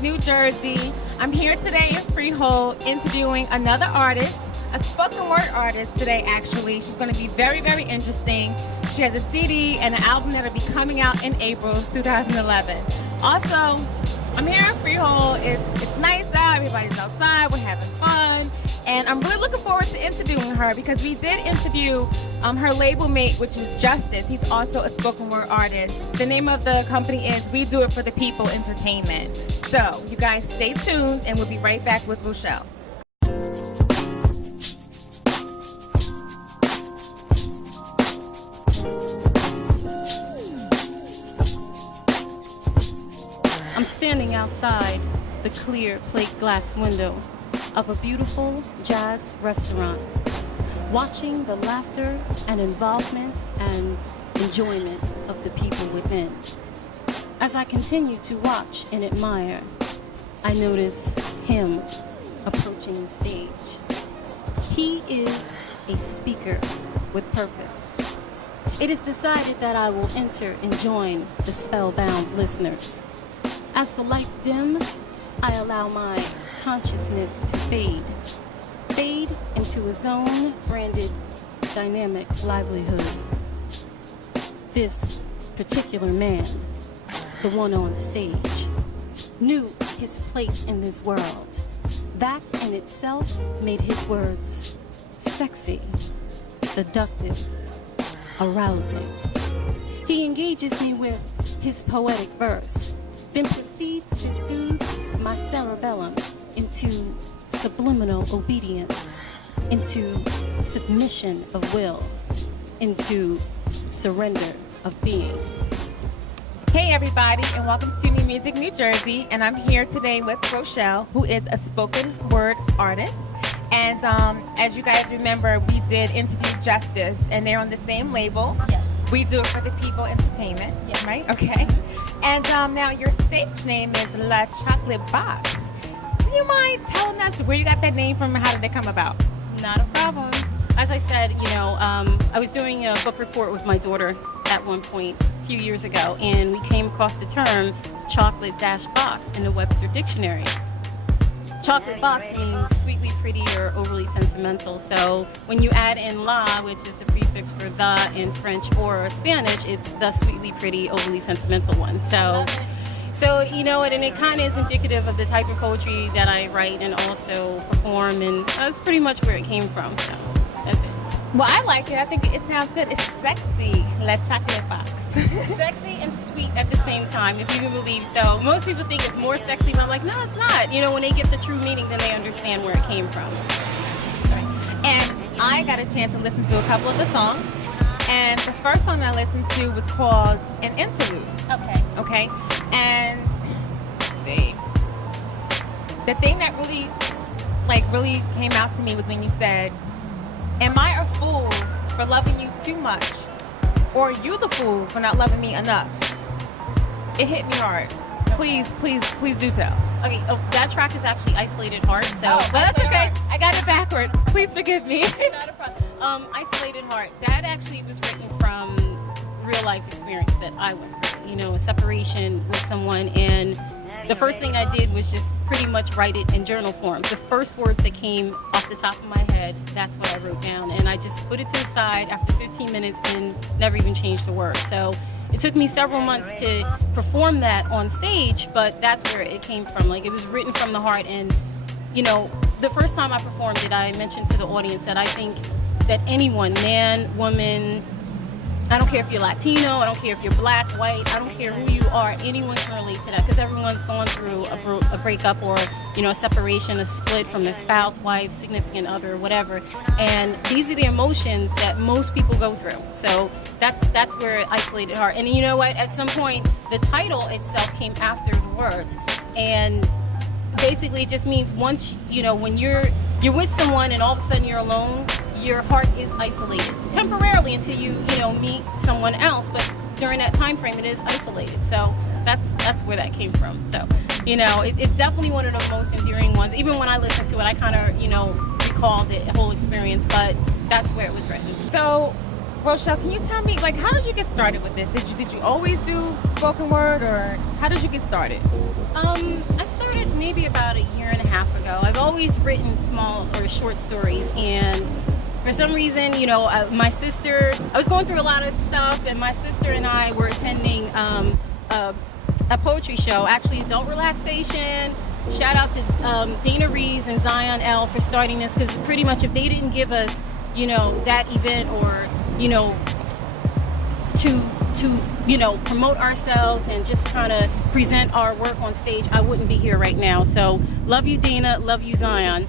New Jersey. I'm here today in Freehold interviewing another artist, a spoken word artist today actually. She's going to be very, very interesting. She has a CD and an album that'll be coming out in April 2011. Also, I'm here in Freehold. It's nice out, everybody's outside, we're having fun. And I'm really looking forward to interviewing her because we did interview her label mate, which is Justice. He's also a spoken word artist. The name of the company is We Do It For The People Entertainment. So you guys stay tuned and we'll be right back with Rochelle. I'm standing outside the clear plate glass window of a beautiful jazz restaurant, watching the laughter and involvement and enjoyment of the people within. As I continue to watch and admire, I notice him approaching the stage. He is a speaker with purpose. It is decided that I will enter and join the spellbound listeners. As the lights dim, I allow my consciousness to fade into a zone branded dynamic livelihood. This particular man, the one on stage, knew his place in this world. That in itself made his words sexy, seductive, arousing. He engages me with his poetic verse, then proceeds to soothe my cerebellum into subliminal obedience, into submission of will, into surrender of being. Hey everybody, and welcome to New Music New Jersey, and I'm here today with Rochelle, who is a spoken word artist. And as you guys remember, we did interview Justice, and they're on the same label. Yes. We Do It For The People Entertainment. Yes. Right? Okay. And now your stage name is La Chocolate Box. Do you mind telling us where you got that name from and how did it come about? Not a problem. As I said, I was doing a book report with my daughter at one point a few years ago, and we came across the term chocolate-box in the Webster Dictionary. Chocolate box means sweetly pretty or overly sentimental. So when you add in la, which is the prefix for the in French or Spanish, it's the sweetly pretty, overly sentimental one. So you know what, and it kind of is indicative of the type of poetry that I write and also perform, and that's pretty much where it came from. So that's it. Well, I like it. I think it sounds good. It's sexy, La Chocolate Box. Sexy and sweet at the same time, if you can believe. So most people think it's more sexy, but I'm like, no, it's not. You know, when they get the true meaning, then they understand where it came from. And I got a chance to listen to a couple of the songs. And the first song I listened to was called An Interlude. Okay. And let's see. The thing that really came out to me was when you said, am I a fool for loving you too much? Or are you the fool for not loving me enough? It hit me hard. Please do so. Okay, that track is actually Isolated Heart. So but that's okay. I got it backwards. Please forgive me. Not a problem. Isolated Heart. That actually was written from real life experience that I went through. You know, a separation with someone, and the first thing I did was just pretty much write it in journal form. The first words that came off the top of my head, that's what I wrote down. And I just put it to the side after 15 minutes and never even changed a word. So it took me several months to perform that on stage, but that's where it came from. Like, it was written from the heart. And, you know, the first time I performed it, I mentioned to the audience that I think that anyone, man, woman, I don't care if you're Latino, I don't care if you're black, white, I don't care who you are, anyone can relate to that, because everyone's going through a breakup or, you know, a separation, a split from their spouse, wife, significant other, whatever. And these are the emotions that most people go through. So that's where Isolated Heart. And you know what? At some point, the title itself came after the words. And basically it just means once, you know, when you're with someone and all of a sudden you're alone, your heart is isolated temporarily until you know, meet someone else. But during that time frame, it is isolated. So that's where that came from. So, you know, it's definitely one of the most endearing ones. Even when I listen to it, I kind of, you know, recall the whole experience, but that's where it was written. So, Rochelle, can you tell me, like, how did you get started with this? Did you always do spoken word, or how did you get started? I started maybe about a year and a half ago. I've always written small or short stories, and for some reason, you know, my sister, I was going through a lot of stuff, and my sister and I were attending a poetry show, actually Adult Relaxation. Shout out to Dana Reeves and Zion L for starting this, because pretty much if they didn't give us, you know, that event, or, you know, to you know, promote ourselves and just kind of present our work on stage, I wouldn't be here right now. So love you, Dana, love you, Zion.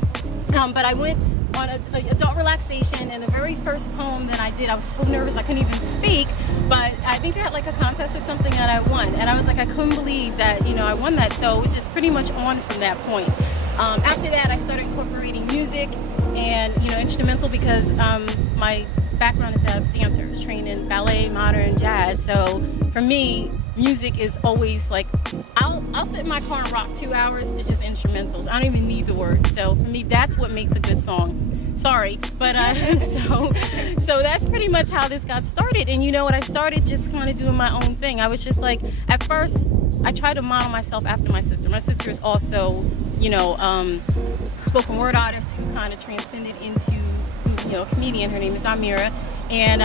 But I went on a Adult Relaxation, and the very first poem that I did, I was so nervous I couldn't even speak, but I think they had like a contest or something that I won, and I was like, I couldn't believe that, you know, I won that. So it was just pretty much on from that point. After that, I started incorporating music and, you know, instrumental, because my background is a dancer. I was trained in ballet, modern, jazz. So for me, music is always like, I'll sit in my car and rock 2 hours to just instrumentals. I don't even need the words. So for me, that's what makes a good song. Sorry, but so that's pretty much how this got started. And you know what? I started just kind of doing my own thing. I was just like, at first, I tried to model myself after my sister. My sister is also, you know, spoken word artist who kind of transcended into, you know, a comedian. Her name is Amira. And,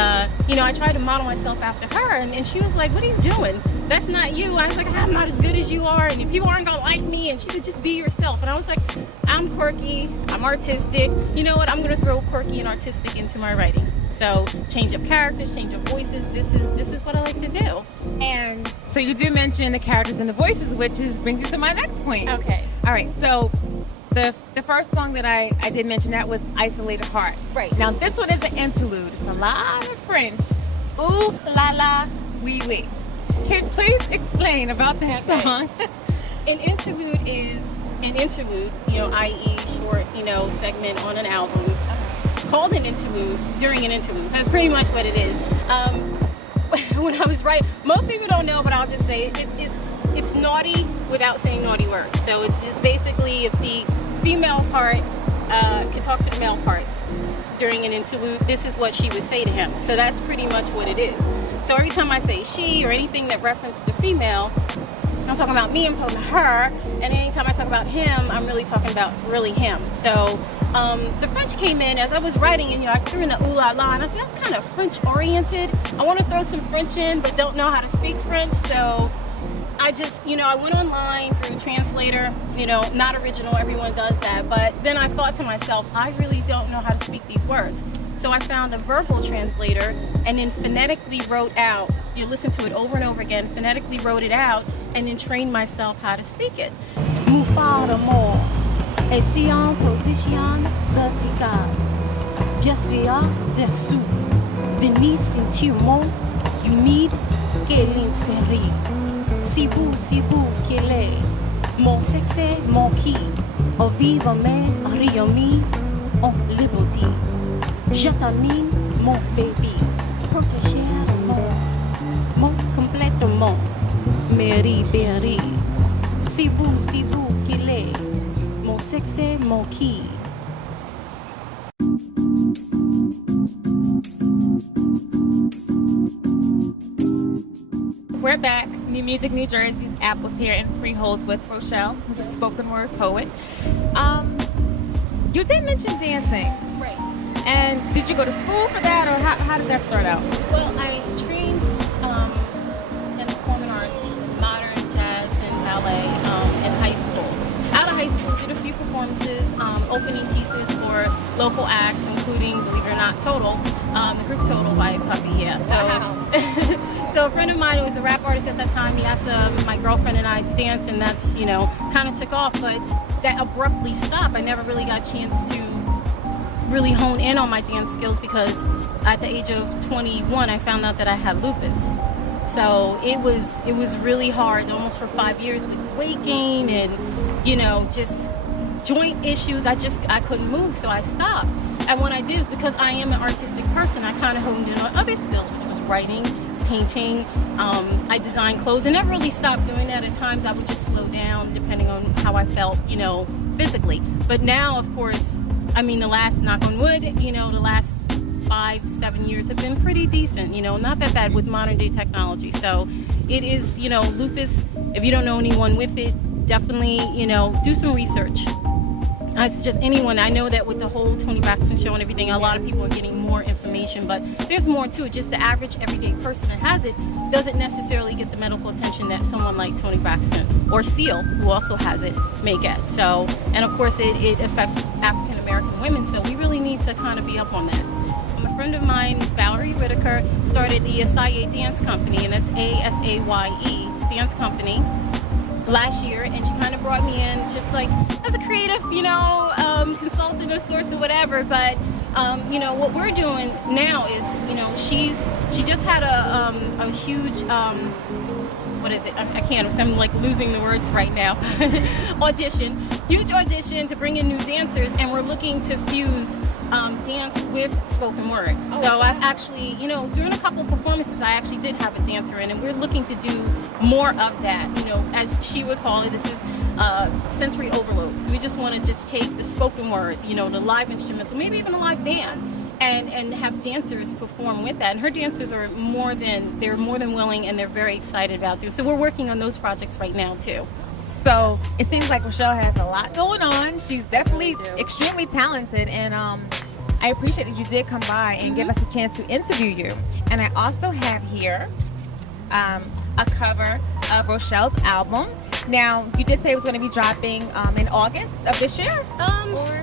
you know, I tried to model myself after her, and she was like, what are you doing? That's not you. I was like, I'm not as good as you are, and people aren't gonna like me. And she said, just be yourself. And I was like, I'm quirky, I'm artistic. You know what? I'm gonna throw quirky and artistic into my writing. So change up characters, change up voices. This is what I like to do. And so you did mention the characters and the voices, which brings you to my next point. Okay. All right. So the first song that I did mention, that was Isolated Heart. Right. Now this one is an interlude. It's a lot of French. Ooh la la, wee wee. Can you please explain about that song? An interlude is an interlude, you know, i.e. short, you know, segment on an album, called an interlude during an interlude. So that's pretty much what it is. When I was writing, most people don't know, but I'll just say it's naughty without saying naughty words. So it's just basically, if the female part can talk to the male part during an interlude, this is what she would say to him. So that's pretty much what it is. So every time I say she or anything that references to female, I'm talking about me, I'm talking about her, and anytime I talk about him, I'm really talking about really him. So the French came in as I was writing, and, you know, I threw in the ooh la la, and I said, that's kind of French oriented. I want to throw some French in, but don't know how to speak French. So I just, you know, I went online through Translator, you know, not original, everyone does that. But then I thought to myself, I really don't know how to speak these words. So I found a verbal translator, and then phonetically wrote out, you listen to it over and over again, phonetically wrote it out, and then trained myself how to speak it. Moufaramo, essayant position vertical, Jessia dessous, Venise sentiments, humide, qu'elle insérie. Si vous qu'elle est, mon sexe, mon qui, au vive mais rayonné, en liberty. Je t'amène mon baby, protéger le monde complètement, Mary Berry. Si vous qu'il est, mon sexe, mon qui. We're back. New Music New Jersey's Apples here in Freehold with Rochelle, who's a spoken word poet. You did mention dancing. Right. And did you go to school for that, or how did that start out? Well, I trained in performing arts, modern, jazz, and ballet in high school. Out of high school, did a few performances, opening pieces for local acts, including, believe it or not, Total, the group Total by Puppy. Yeah. So, Wow. so a friend of mine who was a rap artist at that time, he asked my girlfriend and I to dance, and that's kind of took off. But that abruptly stopped. I never really got a chance to really hone in on my dance skills because at the age of 21 I found out that I had lupus. So it was really hard, almost for 5 years, with weight gain and just joint issues. I couldn't move, so I stopped. And what I did is, because I am an artistic person, I kind of honed in on other skills, which was writing, painting. I designed clothes, and never really stopped doing that. At times I would just slow down depending on how I felt, physically. But now, of course, the last, knock on wood, the last 5-7 years have been pretty decent, not that bad with modern day technology. So it is, lupus, if you don't know anyone with it, definitely, do some research. I suggest anyone. I know that with the whole Tony Braxton show and everything, a lot of people are getting more information, but there's more to it. Just the average everyday person that has it doesn't necessarily get the medical attention that someone like Tony Braxton or Seal, who also has it, may get. So, and of course it affects African American women, so we really need to kind of be up on that. A friend of mine, Valerie Whitaker, started the Asaye Dance Company, and that's ASAYE Dance Company, last year, and she kind of brought me in just like as a creative, consultant of sorts or whatever. But what we're doing now is, she just had a huge what is it? I can't. I'm like losing the words right now. Huge audition to bring in new dancers, and we're looking to fuse dance with spoken word. Oh, so I've actually, during a couple of performances, I actually did have a dancer in, and we're looking to do more of that. As she would call it, this is sensory overload. So we just want to just take the spoken word, the live instrumental, maybe even a live band, and have dancers perform with that. And her dancers are more than willing, and they're very excited about doing. So we're working on those projects right now too. So it seems like Rochelle has a lot going on. She's definitely extremely talented, and I appreciate that you did come by and give us a chance to interview you. And I also have here a cover of Rochelle's album. Now, you did say it was going to be dropping in August of this year?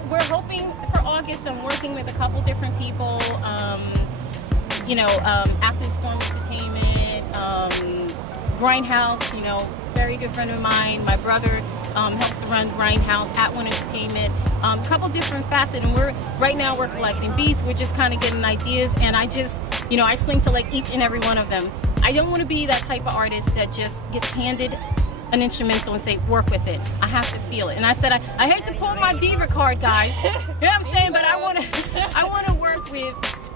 We're hoping for August. I'm working with a couple different people. After the Storm Entertainment, Grindhouse, very good friend of mine. My brother helps to run Grindhouse, At One Entertainment. A couple different facets, and right now we're collecting beats. We're just kind of getting ideas, and I just, I explain to like each and every one of them. I don't want to be that type of artist that just gets handed an instrumental and say, work with it. I have to feel it. And I said, I hate to pull my diva card, guys. You know what I'm saying? But I want to work with,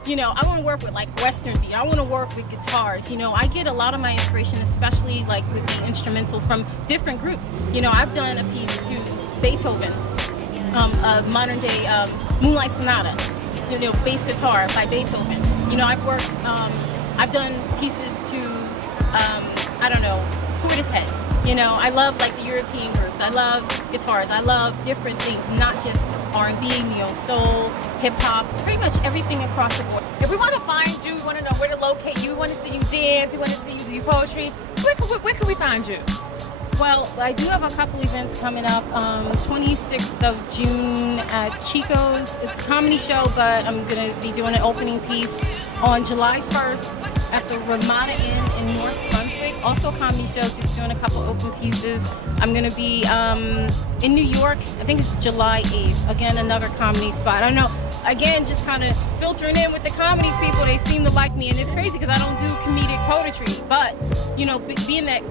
I want to work with like Western beat. I want to work with guitars. I get a lot of my inspiration, especially like with the instrumental, from different groups. I've done a piece to Beethoven, a modern day Moonlight Sonata, bass guitar by Beethoven. I've done pieces to, Portishead. I love like the European groups. I love guitars. I love different things, not just R&B, soul, hip hop, pretty much everything across the board. If we want to find you, we want to know where to locate you, we want to see you dance, we want to see you do poetry, where can we find you? Well, I do have a couple events coming up. 26th of June at Chico's. It's a comedy show, but I'm going to be doing an opening piece on July 1st at the Ramada Inn in North Brunswick. Also a comedy show, just doing a couple open pieces. I'm going to be in New York. I think it's July 8th. Again, another comedy spot. I don't know. Again, just kind of filtering in with the comedy people. They seem to like me, and it's crazy because I don't do comedic poetry. But, being that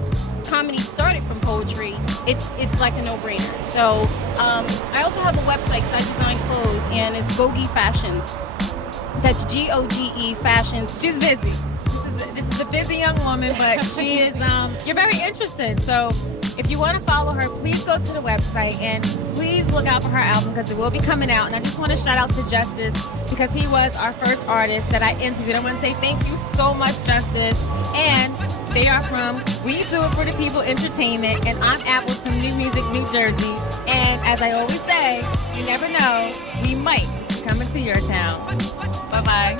comedy started from poetry, it's like a no-brainer. So I also have a website because I design clothes, and it's Gogi Fashions. That's Goge Fashions. She's busy. This is a busy young woman, but she is you're very interested. So if you want to follow her, please go to the website, and please look out for her album because it will be coming out. And I just want to shout out to Justice because he was our first artist that I interviewed. I want to say thank you so much, Justice. And They are from We Do It For The People Entertainment, and I'm Appleton, New Music, New Jersey. And as I always say, you never know, we might be coming to your town. Bye-bye.